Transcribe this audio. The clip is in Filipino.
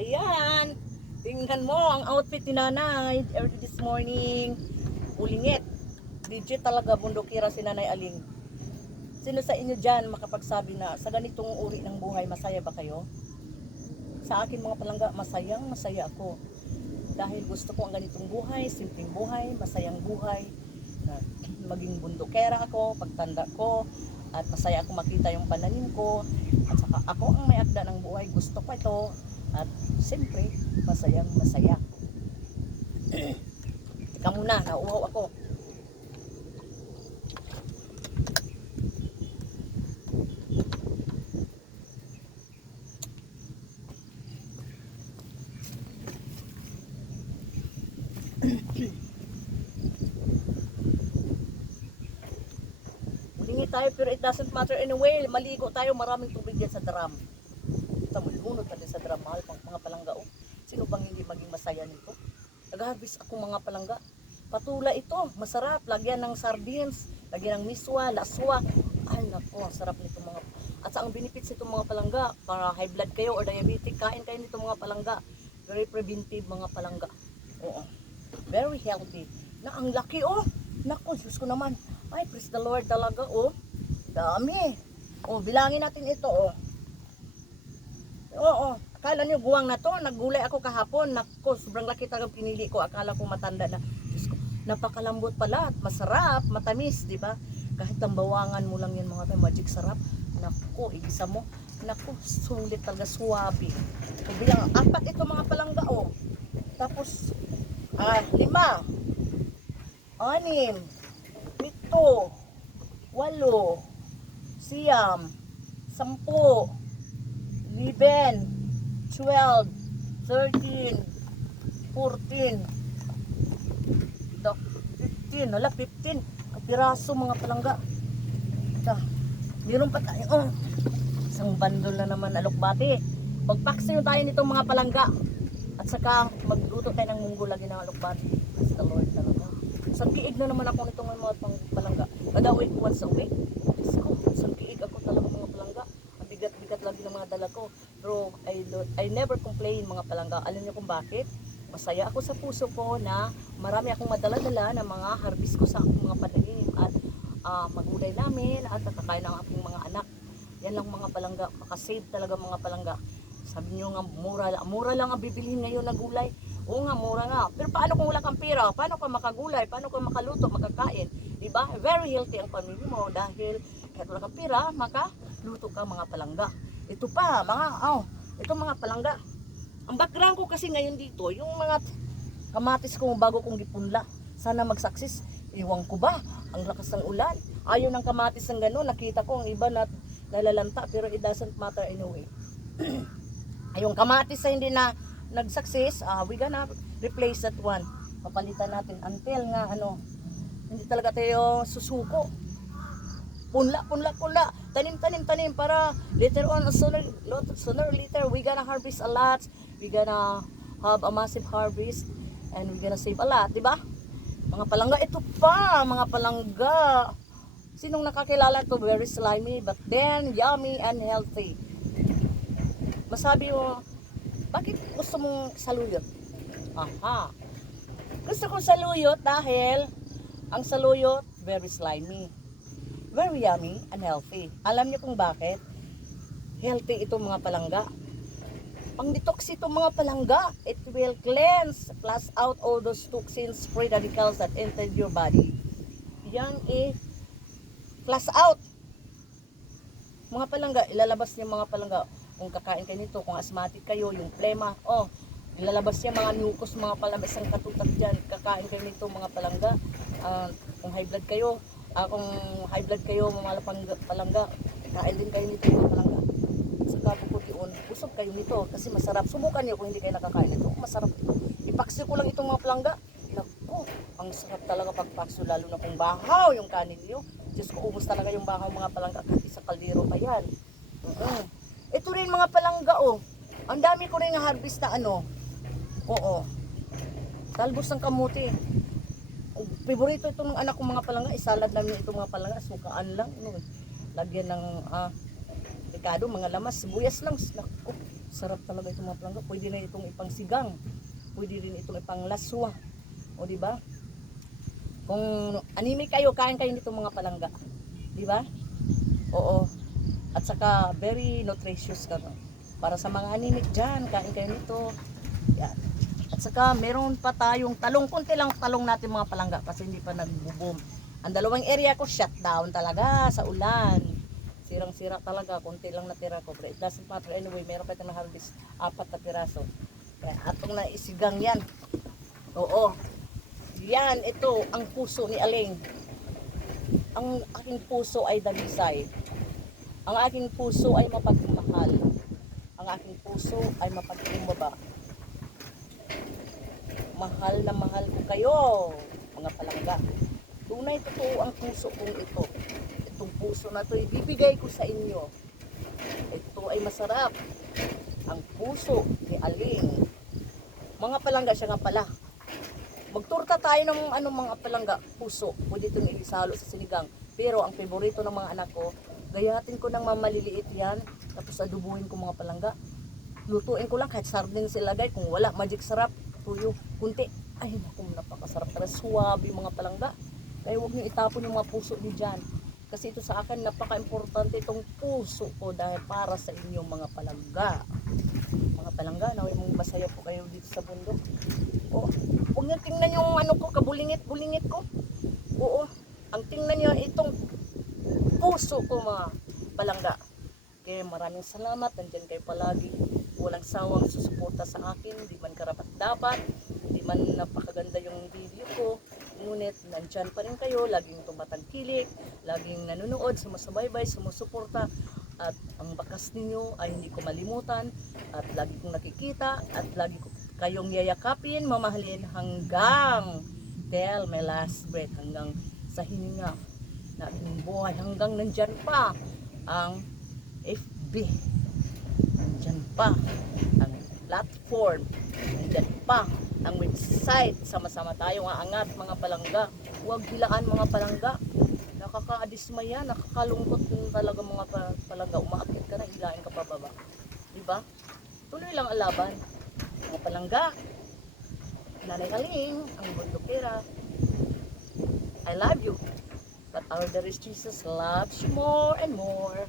Ayan. Tingnan mo ang outfit ni Nanay early this morning. Ulingit. Legit talaga bundokira si Nanay Aling. Sino sa inyo dyan makapagsabi na sa ganitong uri ng buhay masaya ba kayo? Sa akin mga palangga, masaya ako. Dahil gusto ko ang ganitong buhay, simpleng buhay, masayang buhay. Na maging bundokera ako, pagtanda ko, at masaya ako makita yung pananim ko. At saka ako ang may akda ng buhay, gusto ko ito. At siyempre, masaya. Tika muna, nauuhaw ako. Hulingi tayo pero it doesn't matter anyway. Maligo tayo, maraming tubig yan sa drum. Kita mo, lunod natin sa drum. Mahal pang mga palangga. Oh. Sino bang hindi maging masaya nito? Nag-harvest ako mga palangga. Patula ito, masarap. Lagyan ng sardines, lagyan ng miswa, laswa. Ay nako, sarap nito mga. At sa ang benefits nito mga palangga, para high blood kayo or diabetic, kain kayo nito mga palangga. Very preventive mga palangga. Oo. Very healthy. Na ang laki oh. Naku, Diyos ko naman. Ay, praise the Lord talaga oh. Dami. Oh, bilangin natin ito oh. Oo, akala niyo buwang na to. Naggulay ako kahapon. Naku, sobrang laki talagang pinili ko. Akala ko matanda na. Diyos ko, napakalambot pala at masarap, matamis, di ba? Kahit ang bawangan mo lang yan mga tayo, magic sarap. Naku, igisa mo. Naku, sulit talaga, suwabe. So, bilang apat ito mga palangga oh. Tapos 5, 6, 7, 8, 9, 10, 11, 12, 13, 14, 15, wala 15 kapiraso mga palangga. Ito, meron pa tayo oh. Isang bandol na naman alokbati. Magpaksiyo tayo nitong mga palangga. At saka magluto tayo ng munggo lagi ng alokbati. Praise the Lord talaga. Sagkiig na naman ako nitong mga palangga. Kada week, once a week. Diyos ko, sagkiig ako talaga mga palangga. Ang bigat-bigat lagi ng mga dala ko. Pero I never complain mga palangga. Alam niyo kung bakit? Masaya ako sa puso ko na marami akong madala-dala ng mga harvest ko sa aking mga pananim at magulay namin at nakakain ng aking mga anak. Yan lang mga palangga. Makasave talaga mga palangga. Sabi niyo nga mura lang ang bibilhin ngayon na gulay. Oo nga, mura nga. Pero paano kung wala kang pera? Paano ka makagulay? Paano ka makaluto, makakain? Diba? Very healthy ang pamilya mo dahil kahit wala kang pera, makaluto ka mga palangga. Ito pa, ito mga palangga. Ang background ko kasi ngayon dito, yung mga kamatis ko bago kong gipunla. Sana mag-success. Iwan ko ba? Ang lakas ng ulan. Ayaw ng kamatis ng gano'n. Nakita ko ang iba na nalalanta pero it doesn't matter anyway. Yung kamatis na hindi na nag-success, we gonna replace that one. Papalitan natin until nga hindi talaga tayo susuko. Punla. Tanim para later on, sooner or later, we gonna harvest a lot. We gonna have a massive harvest and we gonna save a lot, di ba? Mga palangga, ito pa, mga palangga. Sinong nakakilala to? Very slimy, but then yummy and healthy. Masabi mo, bakit gusto mong saluyot? Aha. Gusto kong saluyot dahil ang saluyot, very slimy. Very yummy and healthy. Alam niyo kung bakit? Healthy itong mga palangga. Pang detox itong mga palangga. It will cleanse, flush out all those toxins, free radicals that entered your body. Yan flush out. Mga palangga, ilalabas niyo mga palangga. Kung kakain kayo nito, kung asthmatic kayo, yung plema, ilalabas niya mga mucus, mga palangga, isang katutak dyan, kakain kayo nito mga palangga. Kung high blood kayo, mga palangga, kain din kayo nito mga palangga. Saka bukod yun, busog kayo nito kasi masarap. Subukan niyo kung hindi kayo nakakain nito, masarap ito. Ipaksi ko lang itong mga palangga. Naku, ang sarap talaga pagpakso, lalo na kung bahaw yung kanin niyo. Diyos ko, ubos talaga yung bahaw mga palangga kasi sa kaldero pa yan. Ito rin mga palangga Ang dami ko rin harvest na talbos ng kamuti. Favorito ito ng anak ko mga palangga. Isalad namin ito mga palangga. Sukaan lang. Lagyan ng mantikado, mga lamas, sibuyas lang. Naku, sarap talaga itong mga palangga. Pwede na itong ipang sigang. Pwede rin itong ipang laswa. O di ba? Kung anemic kayo, kain kayo nitong mga palangga. Di ba? Oo. At saka very nutritious ka no? Para sa mga anemic dyan, kain kayo nito. Yan. At saka meron pa tayong talong, konti lang talong natin mga palangga kasi hindi pa nagbo-boom. Ang dalawang area ko shutdown talaga sa ulan. Sirang-sira talaga, konti lang natira ko. But it doesn't matter anyway, meron pa itong na-harvest, 4 na piraso. Kaya atong naisigang yan. Oo. Yan, ito ang puso ni Aling. Ang aking puso ay dalisay. Ang aking puso ay mapagmahal. Ang aking puso ay mapagkumbaba. Mahal na mahal ko kayo, mga palangga. Tunay totoo ang puso kong ito. Itong puso na ito, ibibigay ko sa inyo. Ito ay masarap. Ang puso ni Aling. Mga palangga, siya nga pala. Magturta tayo ng mga palangga, puso. Pwede itong isalo sa sinigang. Pero ang favorito ng mga anak ko, gayatin ko ng mamaliliit yan. Tapos adubuhin ko mga palangga. Lutuin ko lang kahit sardines ilagay. Kung wala, magic sarap. Tuyo, kunti. Ay, naku, napakasarap. Tara, suwabe mga palangga. Kaya huwag niyo itapon yung mga puso niyo dyan. Kasi ito sa akin, napaka-importante itong puso ko dahil para sa inyong mga palangga. Mga palangga, naway mong masaya po kayo dito sa bundok. O, huwag niyo tingnan yung kabulingit-bulingit ko. Oo, ang tingnan niyo itong puso ko mga palangga. Kaya maraming salamat, nandyan kayo palagi. Walang sawang susuporta sa akin, di man karapat-dapat, di man napakaganda yung video ko. Ngunit nandyan pa rin kayo, laging tumatangkilik, laging nanonood, sumusubaybay, sumusuporta. At ang bakas ninyo ay hindi ko malimutan at lagi kong nakikita at lagi ko kayong yayakapin, mamahalin hanggang till my last breath, hanggang sa hininga na aking buhay, hanggang nandyan pa ang FB, nandyan pa ang platform, nandyan pa ang website, sama-sama tayong aangat mga palangga. Huwag hilaan mga palangga, nakakaadismaya, nakakalungkot talaga mga palangga. Umaakit ka na, hilain ka pababa, diba? Tuloy lang ang laban mga palangga. Nanay Aling, ang bundokera. I love you, but our dearest Jesus loves you more and more.